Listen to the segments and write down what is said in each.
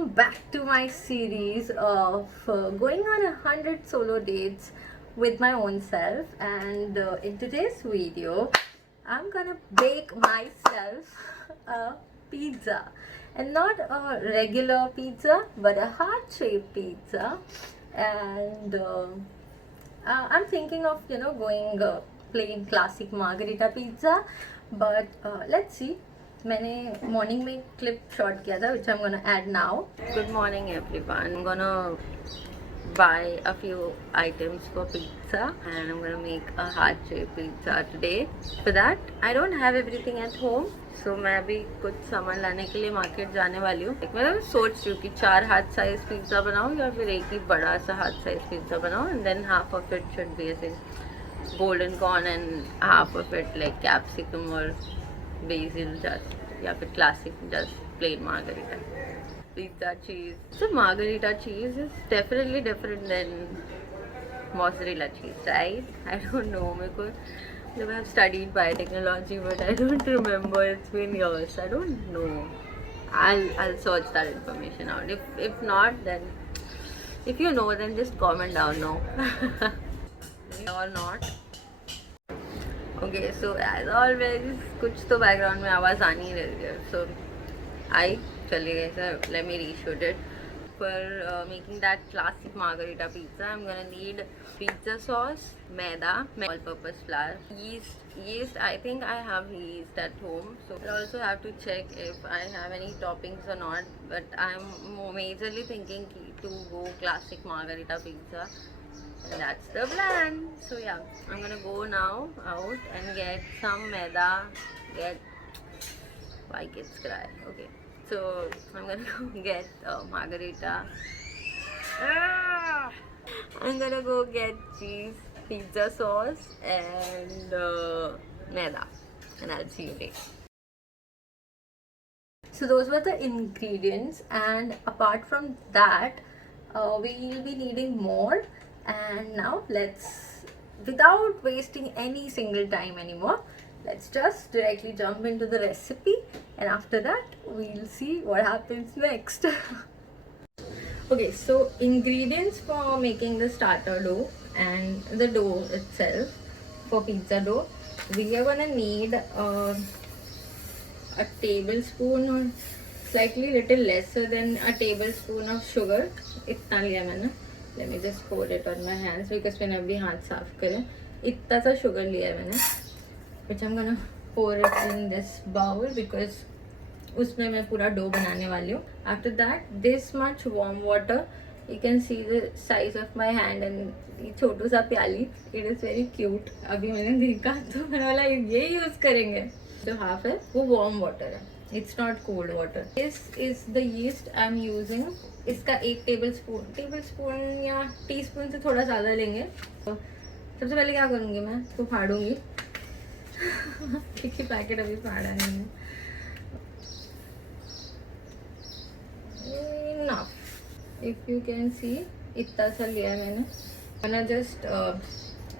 welcome back to my series of going on 100 solo dates with my own self. And in today's video, I'm gonna bake myself a pizza, and not a regular pizza, but a heart-shaped pizza. And I'm thinking of going plain classic margarita pizza, but let's see. मैंने morning में clip shot किया था which I'm gonna add now. Good morning everyone. I'm gonna buy a few items for pizza and I'm gonna make a heart shaped pizza today. For that I don't have everything at home, so मैं अभी कुछ सामान लाने के लिए market जाने वाली हूँ. मैं सोच रही हूँ कि 4 हाथ साइज पिज्ज़ा बनाऊँ या फिर एक ही बड़ा सा हाथ साइज पिज्ज़ा बनाऊँ, and then half of it should be ऐसे golden corn and half of it like capsicum or basil just, या फिर classic just plain margarita pizza cheese. So margarita cheese is definitely different than mozzarella cheese, right? I don't know, मेरे को जब I have studied biotechnology but I don't remember, it's been years, I don't know. I'll search that information out. If not, then if you know, then just comment down no or not. Okay, so as always कुछ तो background में आवाज़ आनी ही रहती है. So I चली गई. So let me reshoot it. For making that classic margarita pizza, I'm gonna need pizza sauce, maida, all-purpose flour, yeast. I think I have yeast at home, so I'll also have to check if I have any toppings or not. But I'm majorly thinking to go classic margarita pizza. And that's the plan. So yeah, I'm gonna go now out and get some maida. Why kids cry? Okay, so I'm gonna go get margarita. I'm gonna go get cheese, pizza sauce, and maida, and I'll see you later. So those were the ingredients, and apart from that, we'll be needing more. And now without wasting any single time anymore, let's just directly jump into the recipe, and after that we'll see what happens next. Okay, so ingredients for making the starter dough and the dough itself for pizza dough, we are gonna need a tablespoon or slightly little lesser than a tablespoon of sugar. इतना लिया मैंने. Let me just pour it on my hands because मैंने अभी हाथ साफ करे. इतना सा sugar लिया है मैंने, which I'm gonna pour it in this bowl because उसमें मैं पूरा डो बनाने वाली हूँ. After that, this much warm water. You can see the size of my hand and ये छोटू सा प्याली. It is very cute. अभी मैंने देखा तो मैंने बोला ये यूज़ करेंगे. जो हाफ है वो warm water है. It's not cold water. This is the yeast I'm using. इसका 1 टेबलस्पून या टीस्पून से थोड़ा ज़्यादा लेंगे. तो सबसे पहले क्या करूँगी, मैं इसको फाड़ूंगी. क्योंकि पैकेट अभी फाड़ा नहीं है. Enough. If you can see, इतना सा लिया है मैंने. मैंने just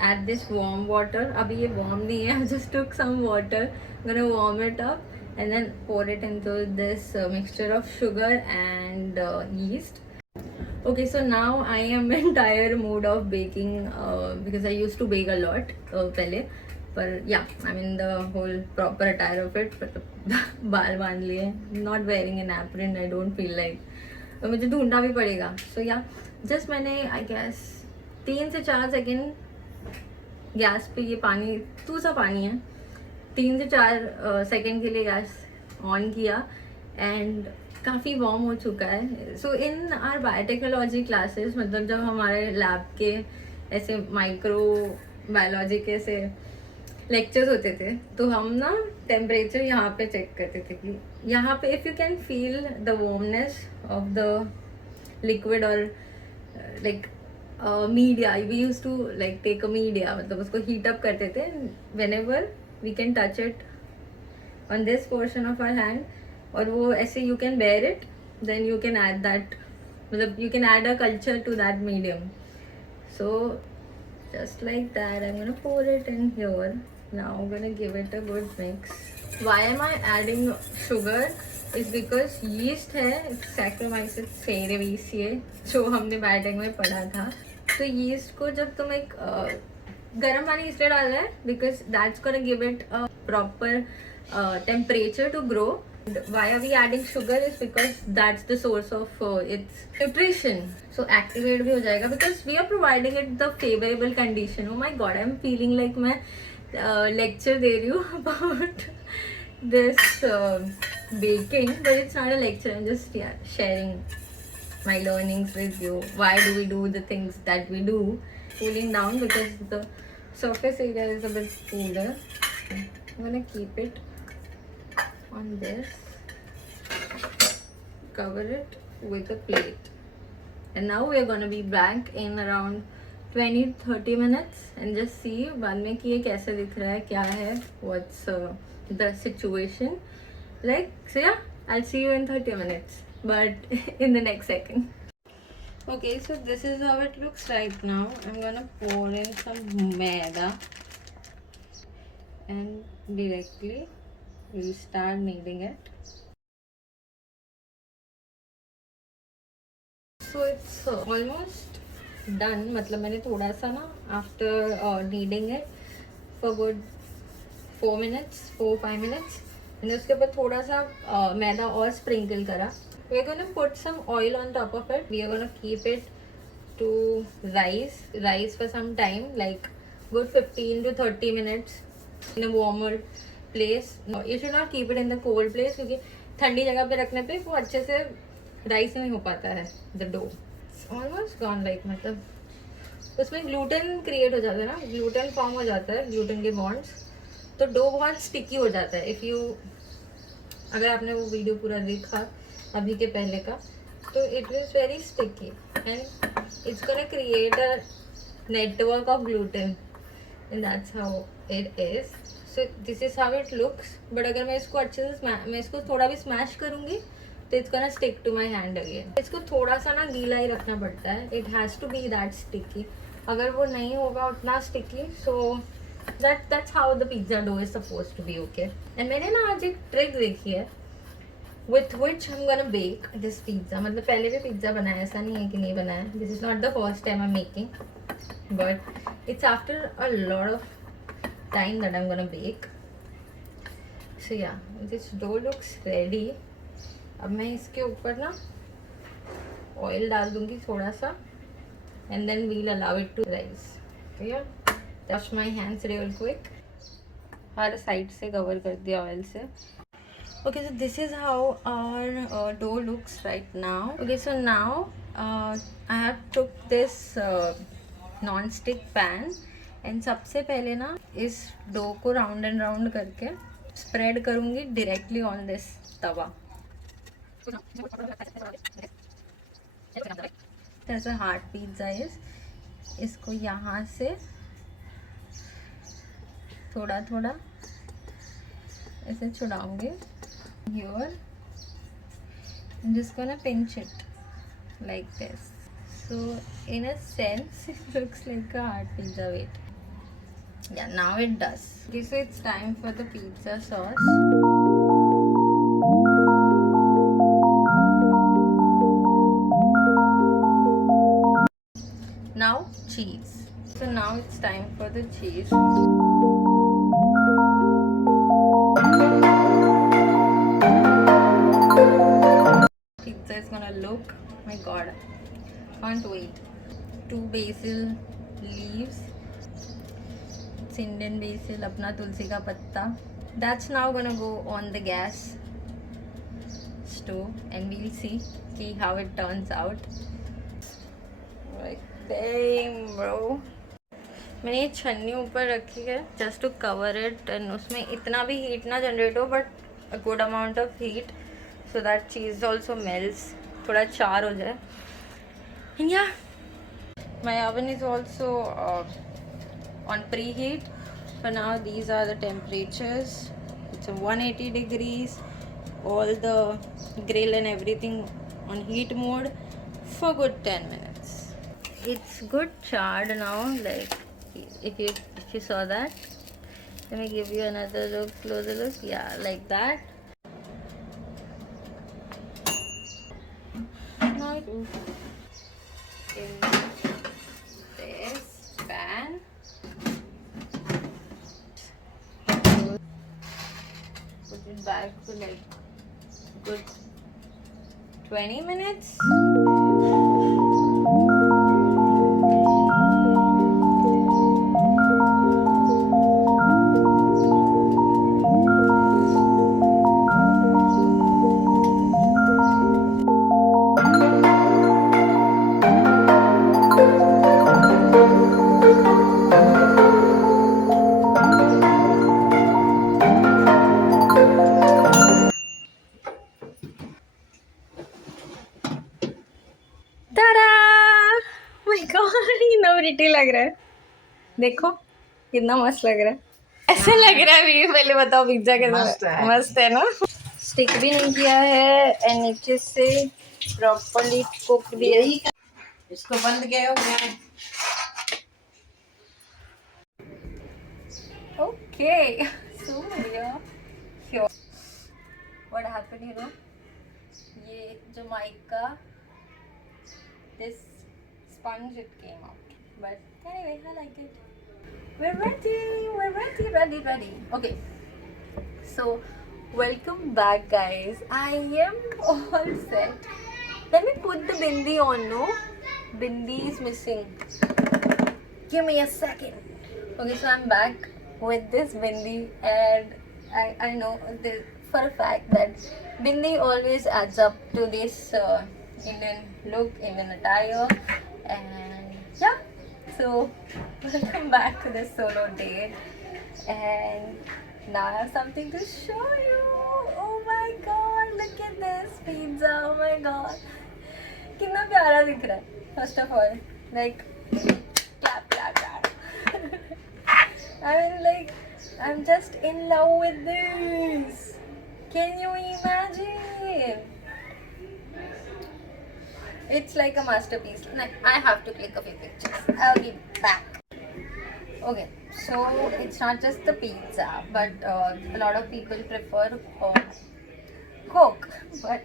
add this warm water. अभी ये warm नहीं है. I just took some water. I'm gonna warm it up and then pour it into this mixture of sugar and yeast. Okay, so now I am in dire mood of baking because I used to bake a lot पहले. But yeah, I'm in the whole proper attire of it. But बाल बांध लिए, not wearing an apron. I don't feel like. मुझे ढूंढना भी पड़ेगा. So yeah, just मैंने I guess 3 से 4 सेकेंड गैस पे ये पानी, तू सा पानी है, 3 से 4 सेकेंड के लिए गैस ऑन किया एंड काफ़ी वार्म हो चुका है. सो इन आर बायोटेक्नोलॉजी क्लासेस, मतलब जब हमारे लैब के ऐसे माइक्रो बायोलॉजी के ऐसे लेक्चर्स होते थे तो हम ना टेम्परेचर यहाँ पे चेक करते थे कि यहाँ पे if you can feel the warmness of the liquid और like media, we use to like take a media, मतलब उसको हीट अप करते थे. Whenever we can touch it on this portion of our hand और वो ऐसे you can bear it, then you can add that, मतलब you can add a culture to that medium. So just like that, I'm gonna pour it in here. Now I'm gonna give it a good mix. Why am I adding sugar? Is because yeast है saccharomyces सेरेविसिए जो हमने biotech में पढ़ा था. तो yeast को जब तुम एक गर्म पानी इसलिए डालना है because that's gonna give it a proper temperature to grow. Why are we adding sugar is because that's the source of its nutrition. So activate भी हो जाएगा because we are providing it the favorable condition. Oh my god, I'm feeling like मैं lecture दे रही हूँ about this baking, but it's not a lecture. I'm just sharing my learnings with you. Why do we do the things that we do? Cooling down because the surface area is a bit cooler. I'm gonna keep it on this, cover it with a plate, and now we are going to be back in around 20-30 minutes and just see बाद में कि ये कैसे दिख रहा है, क्या है, what's the situation like. So yeah, I'll see you in 30 minutes, but in the next second. Okay, so this is how it looks right now. I'm gonna pour in some maida and directly we'll start kneading it. So it's almost done. मतलब मैंने थोड़ा सा ना after kneading it for good 4-5 minutes, मैंने उसके ऊपर थोड़ा सा मैदा और sprinkle करा. We are gonna put some oil on top of it. We are gonna keep it to rise for some time, like good 15 to 30 minutes in a warmer place. No, you should not keep it in the cold place क्योंकि ठंडी जगह पे रखने पे वो अच्छे से rice नहीं हो पाता है. The dough almost gone, like मतलब उसमें ग्लूटेन क्रिएट हो जाता है ना, ग्लूटेन फॉर्म हो जाता है, ग्लूटेन के बॉन्ड्स, तो डो बहुत स्टिकी हो जाता है. इफ़ यू अगर आपने वो वीडियो पूरा देखा अभी के पहले का, तो it is very sticky and it's gonna create a network of gluten and that's how it is. So this is how it looks. But अगर मैं इसको अच्छे से मैं इसको थोड़ा भी स्मैश करूँगी तो it's gonna stick to my hand again. इसको थोड़ा सा ना गीला ही रखना पड़ता है. It has to be that sticky. अगर वो नहीं होगा उतना sticky, so that's how the pizza dough is supposed to be. Okay, and मैंने ना आज एक ट्रिक देखी है with which I'm gonna bake this pizza. मतलब पहले भी पिज्ज़ा बनाया, ऐसा नहीं है कि नहीं बनाया. This is not the first time I'm making, but it's after a lot of time that I'm gonna bake. So yeah, this dough looks ready. अब मैं इसके ऊपर ना ऑयल डाल दूंगी थोड़ा सा and then we'll allow it to rise. Okay, wash my hands real quick. Her side से कवर कर दिया ऑयल से. Okay, so this is how our dough looks right now. Okay, so now I have took this non-stick pan and सबसे पहले ना इस dough को round and round करके स्प्रेड करूँगी डायरेक्टली ऑन दिस तवा. जैसे हार्ड पिज्ज़ा इज, इसको यहाँ से थोड़ा थोड़ा ऐसे छुड़ाऊंगी. Here, I'm just gonna pinch it like this. So in a sense it looks like a hard pizza. Wait, yeah, now it does. Okay, so it's time for the pizza sauce. Now cheese. So now it's time for the cheese. Pizza is gonna look, my god, can't wait. 2 basil leaves. It's Indian basil, अपना तुलसी का पत्ता. That's now gonna go on the gas stove and we'll see how it turns out. Like damn bro, मैंने ये छन्नी ऊपर रखी है just to cover it and उसमें इतना भी heat ना generate हो but a good amount of heat so that cheese also melts, थोड़ा चार हो जाए. And yeah, my oven is also on preheat. For now these are the temperatures. It's a 180 degrees, all the grill and everything on heat mode for good 10 minutes. It's good charred now, like if you saw that. Let me give you another look, closer look. Yeah, like that. in this pan. Put it back for like good 20 minutes. My God कितना pretty लग रहा है. देखो कितना मस्त लग रहा है. ऐसे लग रहा है भी. पहले बताओ पिज्जा कैसा है. मस्त है ना. स्टिक भी नहीं किया है एंड नीचे से प्रॉपर्ली कुक भी है. इसको बंद किया हो गया. Okay, so yeah, here. What happened, you know? ये जो mic का this sponge it came out, but anyway, I like it. We're ready. Okay, so welcome back, guys. I am all set. Let me put the bindi on. No, bindi is missing. Give me a second. Okay, so I'm back with this bindi, and I know this for a fact that bindi always adds up to this Indian look, Indian attire, and yeah. So welcome back to this solo date, and now I have something to show you. Oh my God! Look at this pizza. Oh my God! कितना प्यारा दिख रहा है. First of all, like clap. I mean, like, I'm just in love with this. Can you imagine? It's like a masterpiece. I have to click a few pictures. I'll be back. Okay, so it's not just the pizza, but a lot of people prefer Coke. But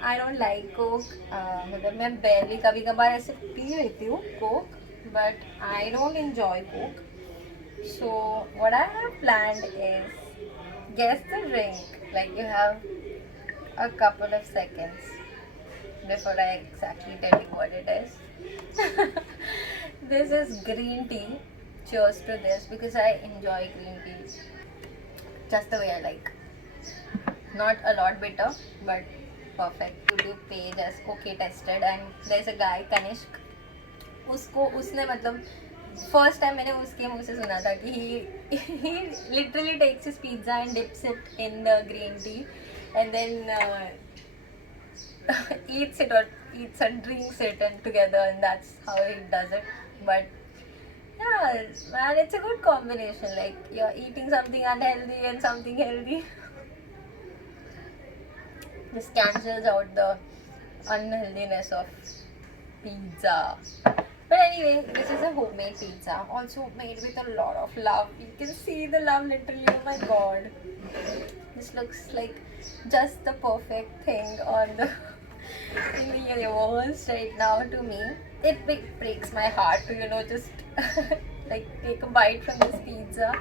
I don't like Coke. मतलब मैं barely कभी कभार ऐसे P लेती हूँ Coke, but I don't enjoy Coke. So what I have planned is guess the drink. Like you have a couple of seconds before I exactly tell you what it is. This is green tea. Cheers to this because I enjoy green tea just the way I like. Not a lot bitter, but perfect. YouTube page as okay tested, and there's a guy Kanishk. उसने मतलब first time मैंने उसके मुंह से सुना था कि he literally takes his pizza and dips it in the green tea and then eats and drinks it and together, and that's how he does it. But yeah, man, it's a good combination. Like you're eating something unhealthy and something healthy. This cancels out the unhealthiness of pizza. But anyway, this is a homemade pizza, also made with a lot of love. You can see the love literally. Oh my God, this looks like just the perfect thing on the in the universe right now to me. It breaks my heart to just like take a bite from this pizza.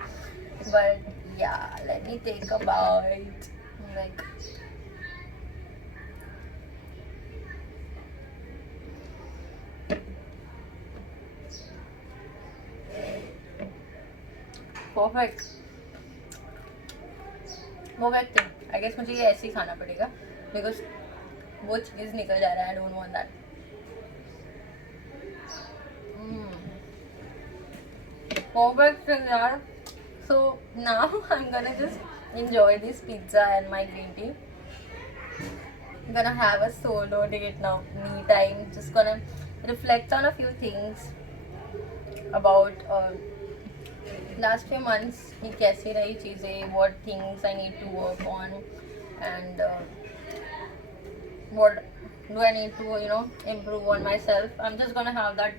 But yeah, let me take a bite. Like. Perfect thing. I guess मुझे ये ऐसे ही खाना पड़ेगा because वो चीज़ निकल जा रहा है. I don't want that. Perfect thing यार. So now I am gonna just enjoy this pizza and my green tea. I'm gonna have a solo date now, me time. Just gonna reflect on a few things about last few months कि कैसी रही चीज़ें, what things I need to work on, and what do I need to improve on myself. I'm just gonna have that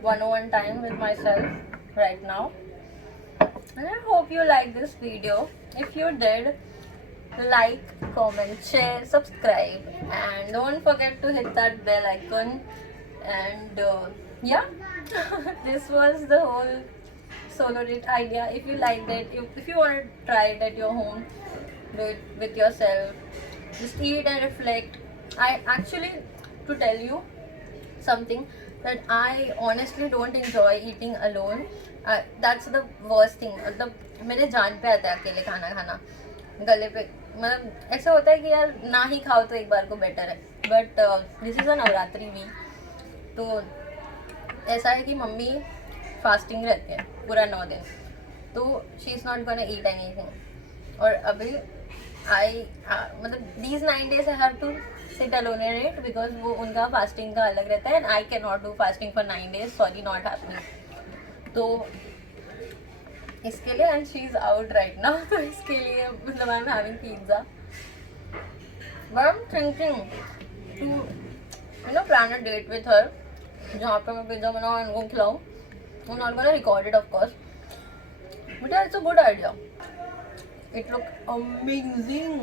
101 time with myself right now, and I hope you like this video. If you did, like, comment, share, subscribe, and don't forget to hit that bell icon. And yeah, this was the whole solo date idea. If you liked it, if you want to try it at your home, do it with yourself. Just eat and reflect. I actually, to tell you something, that I honestly don't enjoy eating alone. That's the worst thing. मतलब मेरे जान पे आता है अकेले खाना खाना, गले पे मतलब ऐसा होता है कि यार ना ही खाओ तो एक बार को बेटर है. But this is a Navratri week, तो ऐसा है कि मम्मी फास्टिंग रहती है पूरा 9 दिन, तो she is not gonna eat anything. और अभी आई मतलब these 9 days I have to sit alone in it, because वो उनका फास्टिंग का अलग रहता है and I can not do fasting for 9 days. Sorry, not happening. तो इसके लिए, and she is out right now, तो इसके लिए मतलब I am having pizza. But I am thinking to plan a date with her, जहाँ पे मैं पिज़्ज़ा बनाऊँ एंड उनको खिलाऊँ. I'm not gonna record it, of course, but yeah, it's a good idea. It looked amazing.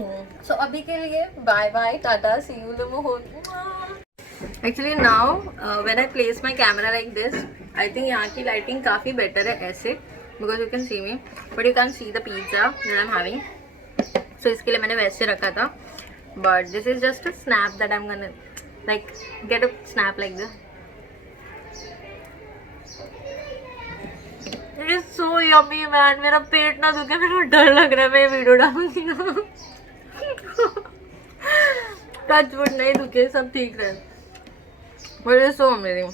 So अभी के लिए bye bye, tata, see you tomorrow. Actually now when I place my camera like this, I think यहाँ की lighting काफ़ी better है ऐसे, because you can see me, but you can't see the pizza that I'm having. So इसके लिए मैंने वैसे रखा था, but this is just a snap that I'm gonna like get a snap like this. It is so yummy man. मेरा पेट ना दुखे, मेरे को डर लग रहा है मैं ये वीडियो डालूंगी ना. टच वुड नहीं दुखे, सब ठीक रहे. But it is so amazing.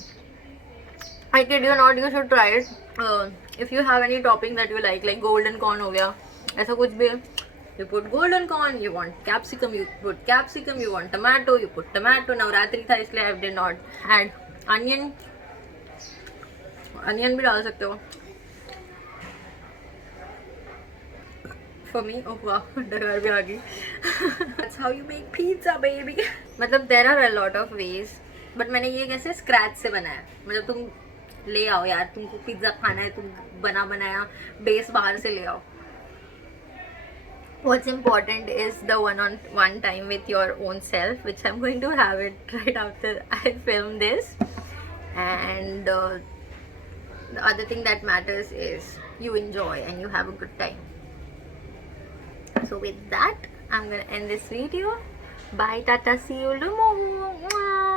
I kid you not, you should try it. If you have any topping that you like golden corn हो गया, ऐसा कुछ भी, you put golden corn. You want capsicum, you put capsicum. You want tomato, you put tomato. Navratri था इसलिए I did not add onion. Onion भी डाल सकते हो. For me, oh wow, डकार भी आ गई. That's how you make pizza, baby. मतलब there are a lot of ways, but मैंने ये कैसे स्क्रैच से बनाया. मतलब तुम ले आओ यार, तुमको पिज्ज़ा खाना है, तुम बनाया बेस बाहर से ले आओ. What's important is the one-on-one time with your own self, which I'm going to have it right after I film this. And the other thing that matters is you enjoy and you have a good time. So with that, I'm gonna end this video. Bye, tata, see you tomorrow.